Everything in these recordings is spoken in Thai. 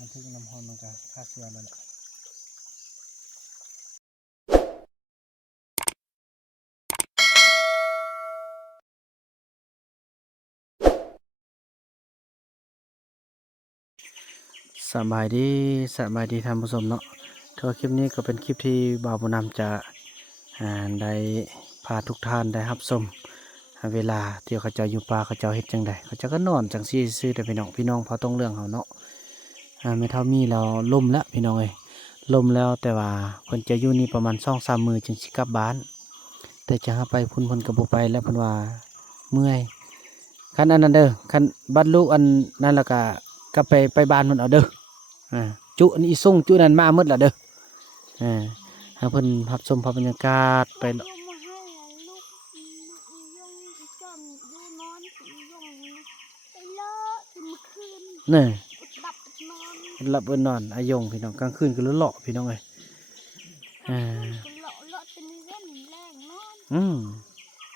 มันถึงน้ำหอมมันก็ฆ่าเชื้อแล้วแหละสบายดีท่านผู้ชมเนาะถือว่าคลิปนี้ก็เป็นคลิปที่บ่าวบุญนำจะได้พาทุกท่านได้รับชมเวลาที่เขาเจ้าอยู่ป่าเขาเจ้าเฮ็ดจังใดเขาเจ้าก็นอนจังซี่ซื่อแต่พี่น้องพอต้องเรื่องเขาเนาะไม่เท่ามีแล้วล่มแล้วพี่น้องเอ้ยล่มแล้วแต่ว่าเพิ่นจะอยู่นี่ประมาณ2-3 มื้อจึงสิกลับบ้านแต่จะหาไปพุ่นเพิ่นก็บ่ไปแล้วเพิ่นว่าเมื่อยคันอันนั้นเด้อคันบัดลูกอันนั้นแล้วก็ไปบ้านเพิ่นเอาเด้ออ่าจุอันอีส่งจุนั้นมาหมดแล้วเด้ออ่าให้เพิ่นรับชมภาพบรรยากาศไปลูกมาให้ลูกอียงอีจอมอยู่นอนอียงไปเลอะถึงคืนนี่อุดดับอุดนอน หลับนอนอายงพี่น้องกลางคืนก็เลาะพี่น้องเอ้ยกลางคืนก็เลาะเลอะเป็นเว้นแรงนอนอืม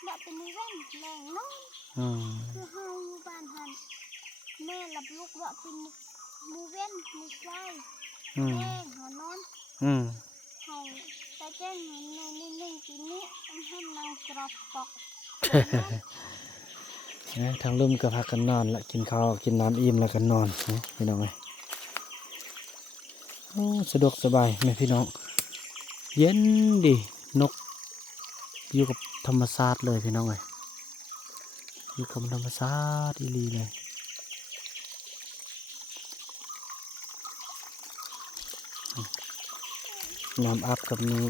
เลาะเป็นเว้นแรงนอนอืมคือเฮาอยู่บ้านหันแม่หลับลูกเลาะเป็นมูเว้นมูไฟแจ้งหานอนเฮาแต่แจ้งหานอนนิ่งๆทีนี้ต้องให้นางกรอบปอกทางลุ่มก็พากันนอนละกินข้าวกินน้ำอิ่มแล้วกันนอนพี่น้องเอ้ยสะดวกสบายไหมพี่น้องเย็นดีนกอยู่กับธรรมชาติเลยพี่น้องเอ้ยอยู่กับธรรมชาติอีหลีเลยน้ำอับกับนี้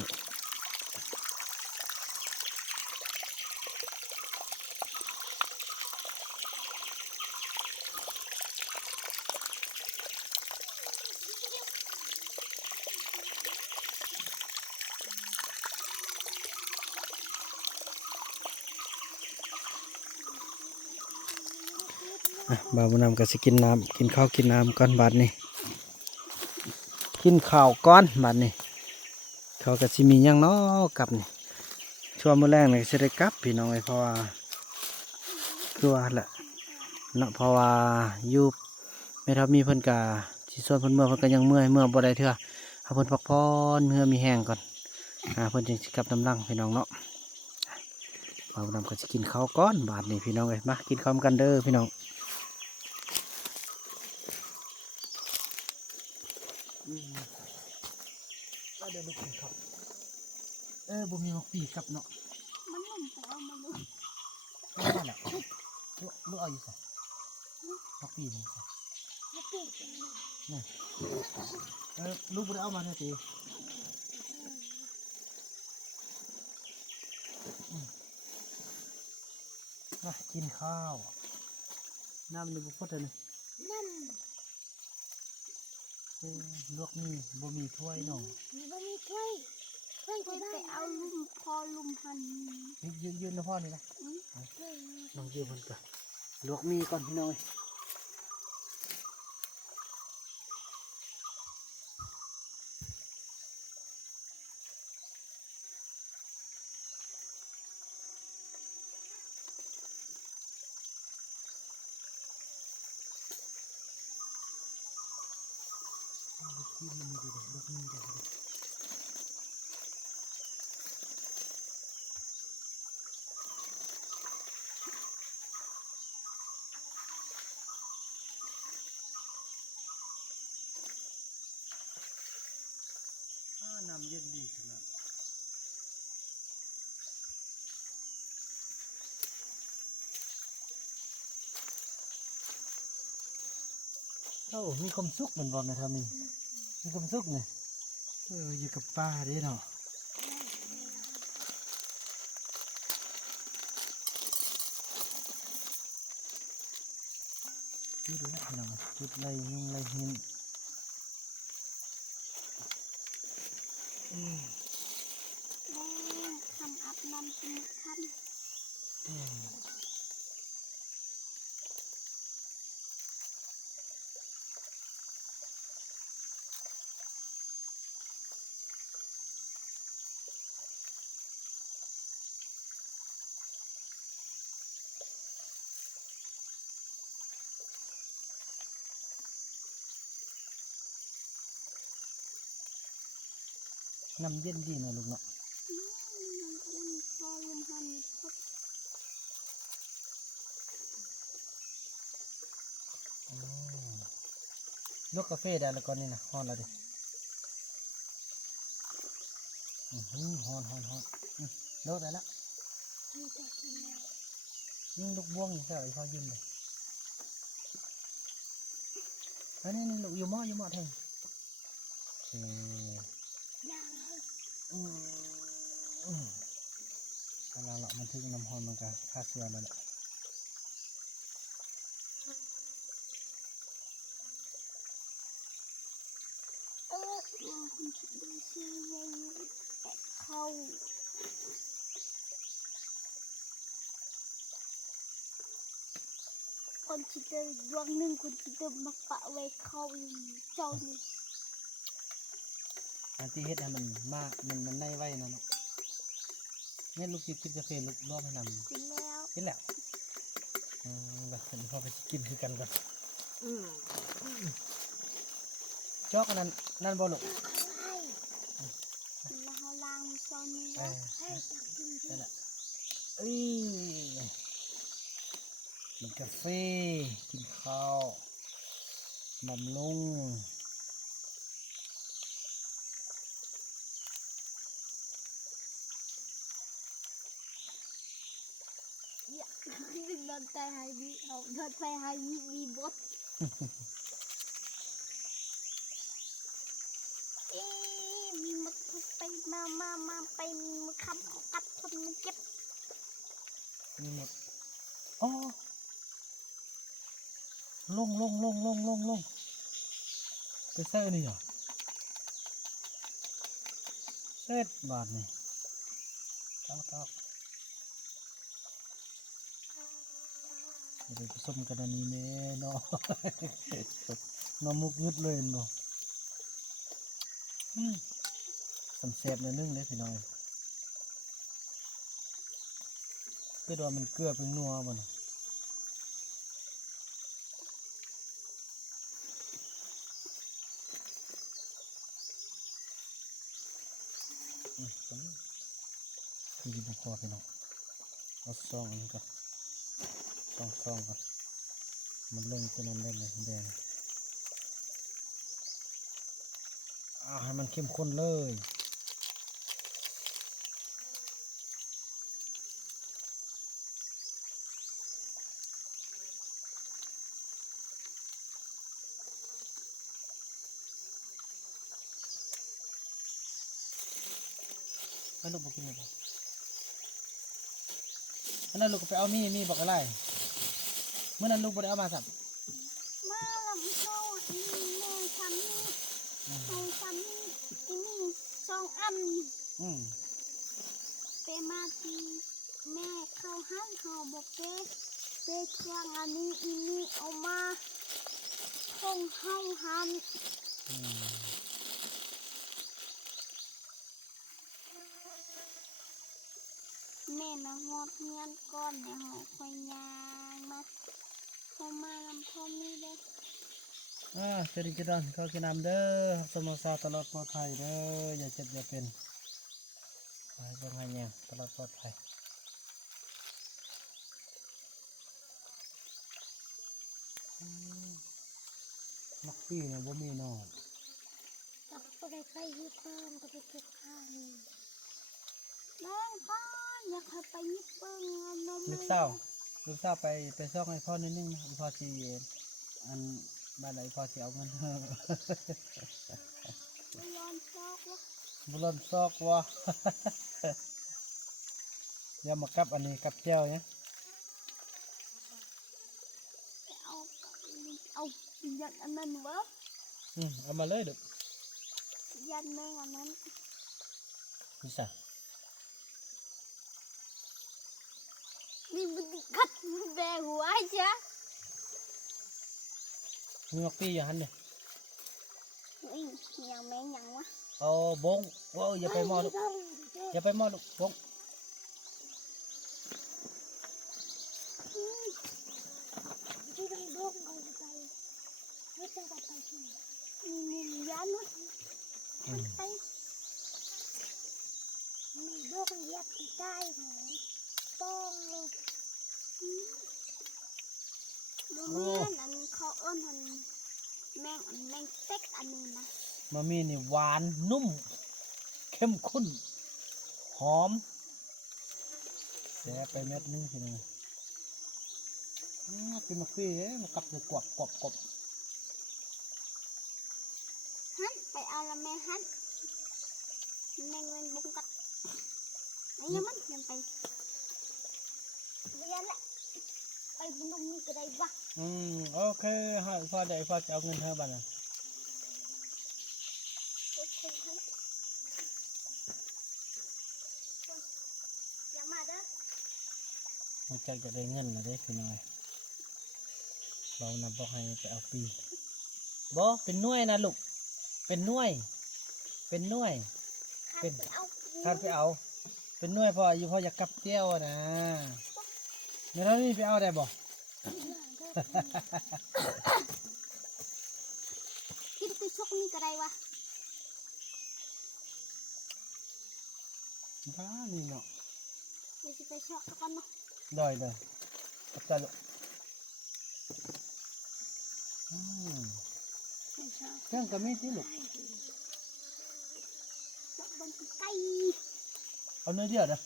บ่าวบุญนำก็สิกินน้ำกินข้าวกินน้ำก่อนบัดนี้กินข้าวก้อนบัดนี้เขาก็สิมีหยังเนาะกลับนี่ช่วงมื้อแรกนี่สิได้กลับพี่น้องเอ้ยเพราะว่าคือว่าแหละเนาะเพราะว่าอยู่ไม่เท่ามีเพิ่นก็สิส่วนเพิ่นเมื่อเพิ่นก็ยังเมื่อยบ่ได้เทื่อให้เพิ่นพักผ่อนเมื่อมีแห้งก่อนเพิ่นจึงสิกลับน้ำลังพี่น้องเนาะบ่าวบุญนำก็สิกินข้าวก้อนบาดนี้พี่น้องเอ้ยมากินข้าวกันเด้อพี่น้องเดี๋ยวลูกกินข้าวบ่มีมักปีกับเนาะมันหนุ่มแต่เอามาลูกไม่ได้แหละลูกเอาอยู่ใส่มักปีนี่ใส่แล้วปีกจังเลย นี่ลูกบ่ได้เอามาแท้ติมากินข้าวน้ำมันบ่พอเลยนั่นลวกมีบ่มีถ้วยเนาะมันมีถ้วยไปเอาลุ่มพอลุ่มหันยืนนะพ่อนี่นะถ้วย ลองยืนมันก่อนลวกมีก่อนพี่น้อยยืนมันมีดูลวกมีดูน้ำเย็นดีขนาดมีความสุขเหมือนบอลนะครับนี่มีความสุขเนี่ยอยู่กับป้าเด้เนาะจุดละพี่น้องจุดไรยุ่งไรหินแม่คำอาบน้ำกินคำ น้ำเย็นดีนะลูกเนาะ ยังพอลมหันพัด ยกกาแฟได้แล้วก่อนนี่นะฮ้อนแล้วดิฮ้อนยกได้แล้ว มีแต่กินแล้ว ลูกบ้วงอยู่ใส่พอยืมเลยอันนี้ลูกอยู่หม้อแทงย่างเลย เอาละมันถึงน้ำฮ้อนมันก็ฆ่าเชื้อแล้วแหละ ยังคุณคิดดูสิยังแอบเข้าคนคิดดูดวงหนึ่งคนคิดดูมาปะไว้เข้าอยู่เจ้านี่ อันที่เฮ็ดให้มันมามันในไว้นะลูกเนี่ยลูกกินกาแฟลูกรอบให้นำ กินแล้ว กินแล้วแบบนี้พอไปกินคือกันก่อนจอกอันนั่นบ่ลูก แล้วเขาล้างซอนนี้แล้วให้จับกินที นั่นแหละกินกาแฟกินข้าวบำรุง อย่าดึงโดนใจหายดีเอาโดนใจหายดีมีบดมีมันไปมาไปมือคำเขากัดคนมันเจ็บ มีหมดอ๋อลงไปเซ่นี่เหรอเซ่บาทนี่ตอกเดี๋ยวผสมกันอันนี้แม่เนาะ น้ำมุกงึดเลยเนาะสำเสบในนึ่งเลยพี่น้อยเพื่อว่ามันเกลือเป็นนัวบ่เนาะคือกินพอพี่น้องเอาซองอันนี้ก่อนซองก่อนมันลงตัวนั้นได้เลยแดงให้มันเข้มข้นเลยให้ลูกบอกกินเลยป่ะเมื่อนั้นลูกก็ไปเอามีบอกอะไรเมื่อนั้นลูกไปเอามาสับ มาแล้วมันเข้าแม่ทำนี่เอาทำนี่ที่นี่สองอันไปมาทีแม่เข้าหันเขาบอกเป้ทวงอันนี้อีนี่เอามาคงเข้าหันแม่นะหอบเงินก้อนเนี่ยหอบคอยยางมาพอมาลำพอมีเด้ เจริญจรันเขากินน้ำเด้อสมสารตลอดปลอดภัยเด้ออย่าเจ็บอย่าเป็นไปเบิ่งให้เนี่ยตลอดปลอดภัยมักปี้เนี่ยบ่มีนอน จับไปใครยิบเพิ่มก็ไปเก็บข้าวนี่แม่ก้อนอยากให้ไปยิบเพิ่มเงินนม ลูกสาวไปซ่องให้พ่อนิดนึงนะพ่อสิอันบ้านไหนพ่อสิเอาเงิน ไม่ยอมชอกวะ บุรอนซอกวะ อย่ามากับอันนี้กับเจ้าเนี่ย ไปเอายันอันนั้นวะ เอามาเลยเด็ก ยันแม่งอันนั้น นี่สะ นี่มันกัดแบหัวจ้ะ มีมักปี้อย่างนั้นเนี่ย นี่ยังแม่งยังวะ เอาบงว้าวอย่าไปมอลูกอย่าไปมอลูกบง ที่ต้องโดนเอาไปไม่ต้องไปที่นี่ยันวะไป ใกล้หูป้องเลยดูแม่อันเขาเอิ้นหันแมงเต็กอันนี้นะ มะมี่นี่หวานนุ่มเข้มข้นหอมแซ่ไปเม็ดนึงทีนึงกินมะกี้มันกลับเลยกรอบ ฮันไปเอาละแม่ฮันแมงบุ้งกัดไอ้ยังมันยังไปเรียนละไปบุ้งนี่ก็ได้วะ โอเคให้พ่อได้พ่อจะเอาเงินเธอบ้านน่ะ อย่ามาเด้อ มันจะได้เงินนะได้พี่น้อยเรานำบอกให้ไปเอาปีบ่เป็นหน่วยนะลูกเป็นหน่วยเป็นหน่วย เป็น เอา ท่านไปเอาเป็นหน่วยพออยู่พออยากกลับเตี้ยวนะเดี๋ยวเรานี่ไปเอาได้บ่ กินไปชกนี่ก็ได้วะ บ้านี่เนาะ เดี๋ยวจะไปชกก่อนเนาะ ได้ขอบใจลูกเครื่องก็มีที่ลูก ชกบนไก่ เอาเนื้อเดียวนะ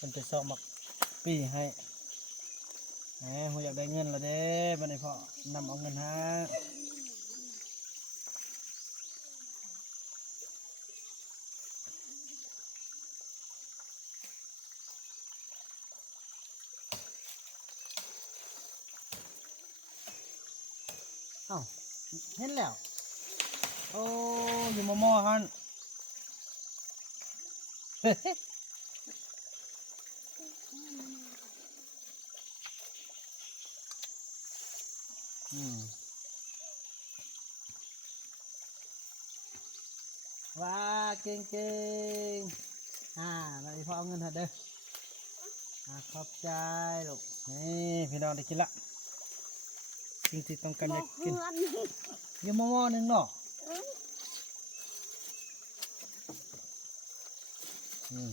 มันจะซอกมักปีให้แหมผมอยากได้เงินแล้วเด้บัดนี้พ่อนำเอาเงินฮะเอ้าเห็นแล้วโอ้อยู่มอมอฮัน ว้าเก่งมาอีพ่อเอาเงินเถอะเด้อขอบใจลูกนี่พี่น้องได้กินละสิ่งที่ต้องการได้กินอยู่มอมอหนึ่งเนาะอืม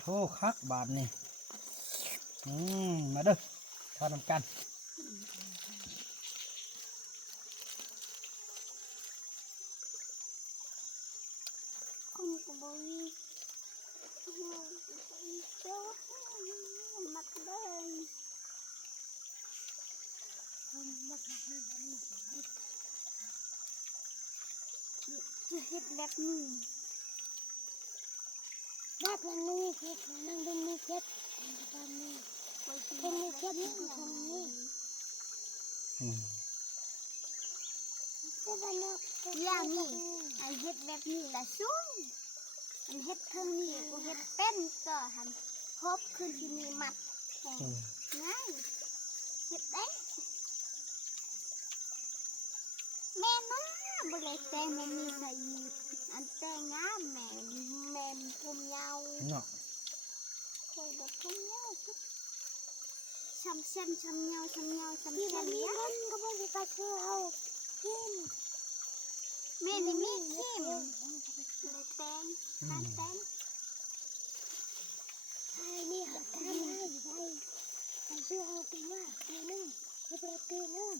โทษคักบาทนี่มาเด้อทอดน้ำกัน con của bôi chốt mặt đây hết đẹp nè bác là nuôi chết năng đông nuôi chết không nuôi chết nhưng không nuôi dạ nè anh hết đẹp nè là xuống anh hết thương nè cô hết tên cờ hắn hốpขึ้นที่นี่มัดแข็งง่ายเห็ดได้แม่น้าบริเตงมันมีใส่อันแตงง่าแม่แม่ผมยาว เนาะ คอยแบบผมยาวชุดช้ำเส้นช้ำยาวช้ำยาวช้ำเส้นเนี่ยก็ไม่ได้ก็คือเอาขิมแม่นี่มีขิมเลยแตงหาแตงไอ้นี่หาทำได้อยู่ได้แต่ชื่อเอาเป็นว่าปีนึงไม่เป็นปีนึง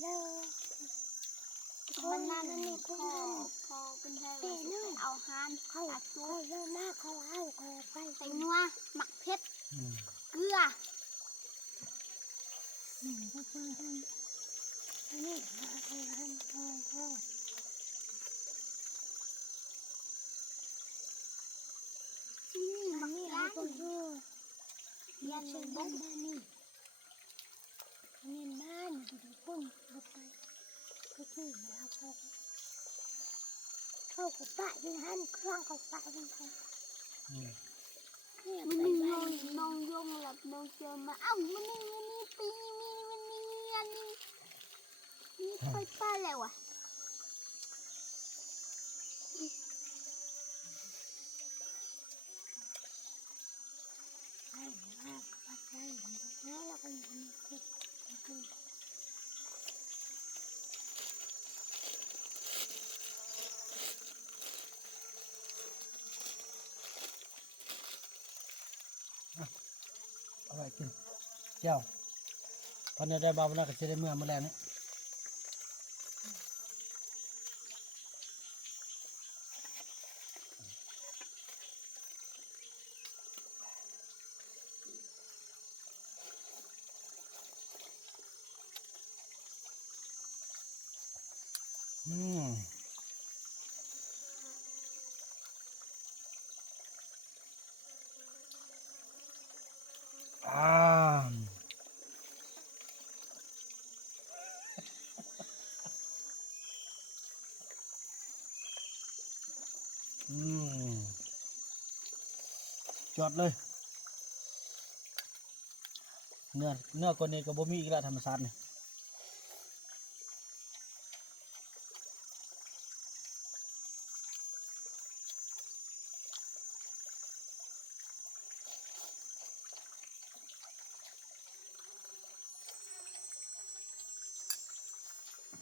แล้วมันนานนี่พอเป็นไทยปีนึงเอาหานเข้าตัวเยอะมากเขาเอาไปใส่นัวหมักเพชรเกลือนี่ ยันมันบ้านนี่เงินบ้านดูปุ้งรถไปก็คือแล้วเข้ากับป้าเป็นหันเครื่องกับป้าเป็นใครมันนี่น้องยงหลับน้องเจอมาเอ้ามันนี่ตีมันนี่อันนี้นี่ไปป้าแล้วอ่ะใช่ว่าใช่แล้วเราก็ยังมีเก็บเอาไปกินเจ้าตอนนี้ได้เบาแล้วก็จะได้เมื่อมาแล้วนี่อืมอ่าอืมจอดเลยเนื้อคนนี้ก็บ่มีอีกแล้วธรรมชาตินี่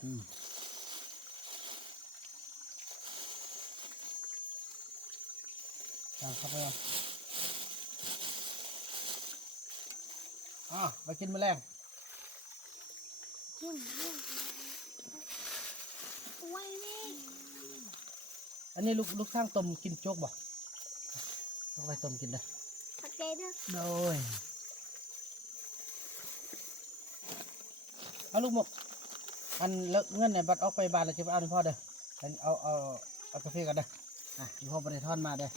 อืมตามเข้าไปเอาไปกินแมลง กินไว้นี่ อันนี้ลูกข้างต้มกินโจ๊กบ่ลูกไปต้มกินได้ โอเคเด้อ โดยเอาลูกหมกอันเลิกเงินในบัตรออกไปบ้านแล้วจะไปเอาให้พ่อเด้อเอากาแฟกันเด้อพ่อบริทอนมาเด้อ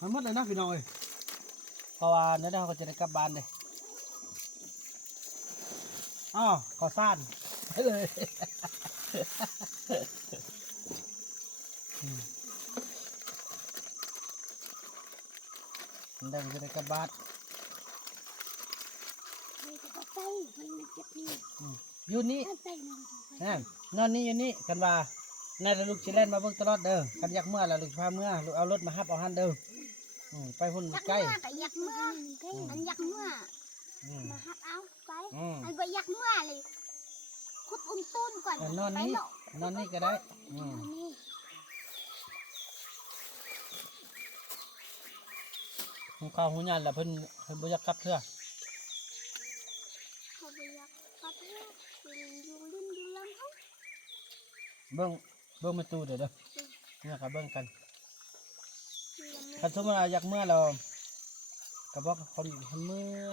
มันหมดเลยนะพี่น้อยเพราะว่าเนื้อเราก็จะได้กลับบ้านเด้อขอซ่านไปเลยเดินจะได้กลับบ้าน ไม่จะไปมันไม่เจ็บนี่ อยู่นี่ ถ้าไปนอน นอนนี่อยู่นี่กันว่าน่าจะลูกชิเล่นมาเบิ่งตลอดเด้อกันอยากเมื่อแล้วลูกพาเมื่อลูกเอารถมาฮับเอาหันเด้อไปพุ่น ยัก ใกล้ เมื่อกับยักเมื่ออันยักเมื่อมาฮับเอาไปอันไปยักเมื่อเลยคุดต้นก่อน นอนนี่ก็ได้นี่ข้าวหูยันแหละเพิ่นบ่อยากกลับเถอะ เขาไปยักปัดเนี่ยอยู่ลิ้นอยู่ลำเขา เบิ่งประตูเด้อเนี่ยก็เบิ่งกันคันสมมุติว่าอยากเมื่อเราก็บอกคนเมื่อ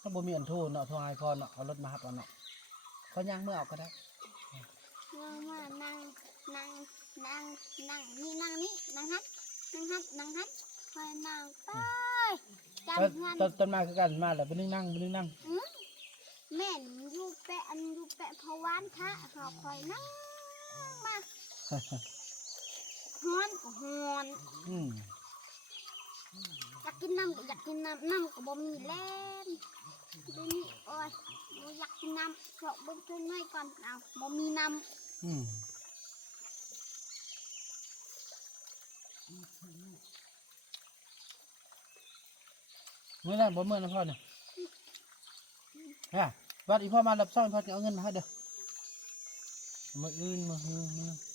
ถ้าบ่มีอันโทรเนาะโทรให้พ่อเนาะเอารถมาฮับเอาเนาะเขาย่างเมื่อเอาก็ได้ มานั่งนี่นั่งนี่นั่งฮัดคอยนั่งไปจำงาน ต้นมาคือกันมาแล้วบ่นึงนั่งแม่อยู่แปะพะวานทะหอคอยนั่งมาฮ้อนก็ฮ้อนอยากกินน้ำก็อยากกินน้ำก็บ่มีแล่นเดี๋ยวนี้โอ้ยอยากกินน้ำเฉาะเบิ้งเพิ่นหน่อยก่อนเอาบ่มีน้ำ เมื่อนั้นบ่เมื่อนะพ่อเนี่ยวัดอีพ่อมารับซ่อนพ่อจะเอาเงินมาให้เด้อมื้ออื่นมื้อ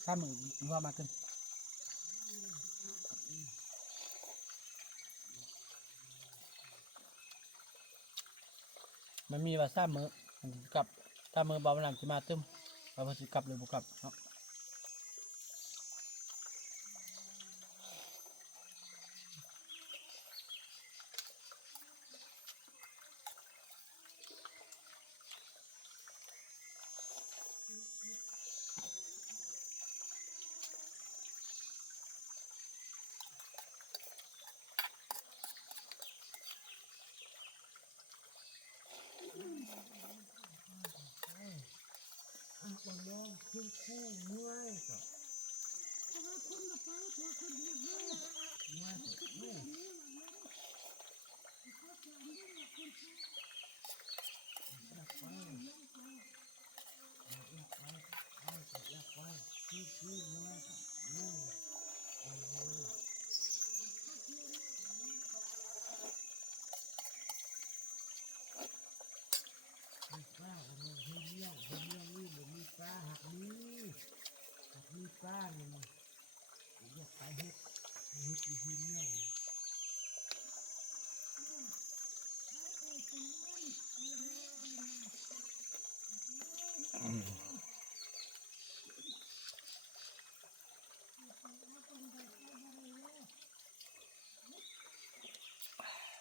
ถ้ามื้ออีพ่อมาขึ้นมันมีว่า3 มื้อกลับถ้ามื้อบ่วันนั้นสิมาตึมว่าเพิ่นสิกลับหรือบ่กลับเนาะ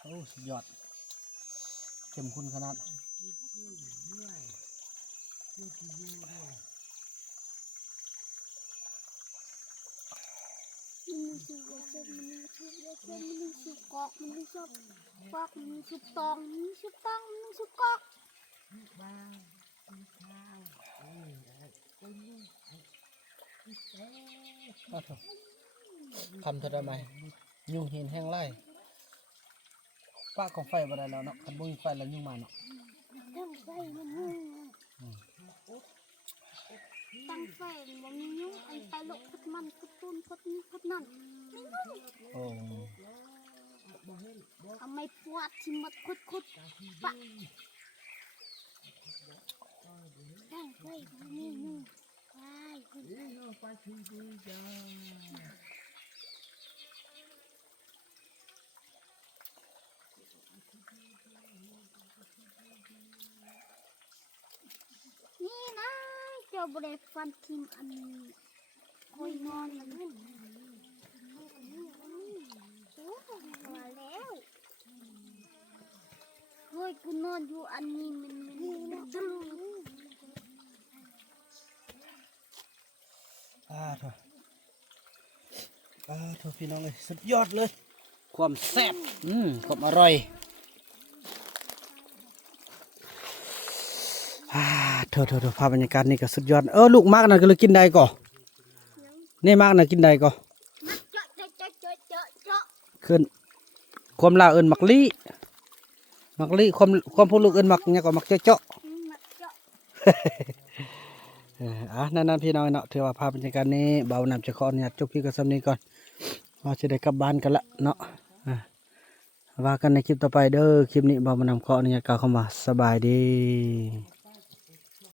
โอ้สุดยอดเข้มข้นขนาด มันสุกเส้นมันสุกเส้นมันสุกกอกมันสุกกอกมันสุกตองมันสุกตองมันสุกกอก ทำเท่าไรไหมยุ่งเห็นแห้งไล่ป้ากองไฟบ่ได้แล้วเนาะคันบ่มีไฟแล้วยุ่งมาเนาะ ตั้งไฟมันยุ่งตั้งไฟมันยุ่งอันไปลุกพุดมันพุดตุนพุดนี้พุดนั่นไม่ยุ่ง โอ้ ทำไมปวดที่มัดคุดปะตั้งไฟมันนี่ยุ่งไปนี่นะเจ้าบริฟันทีมอันนี้คอยนอนแล้วนั่นโอ้มาแล้วเฮ้ยกูนอนอยู่อันนี้มันจะรู้ โทษพี่น้องเลยสุดยอดเลยความแซ่บความอร่อยเธอภาพบรรยากาศนี่ก็สุดยอดลูกมากนะก็เลยกินได้ก่อนี่มากนะกินได้ก่อขึ้นความลาวเอิญมักลี่ความพูดลูกเอิญมักเนี่ยก็มักเจาะนั่นพี่น้องเนาะถือว่าภาพบรรยากาศนี้เบานำจะขออนุญาตจบพี่กับซ้ำนี้ก่อนว่าจะได้กลับบ้านกันละเนาะว่ากันในคลิปต่อไปเด้อคลิปนี้เบานำขออนุญาตกล่าวคำว่าสบายดี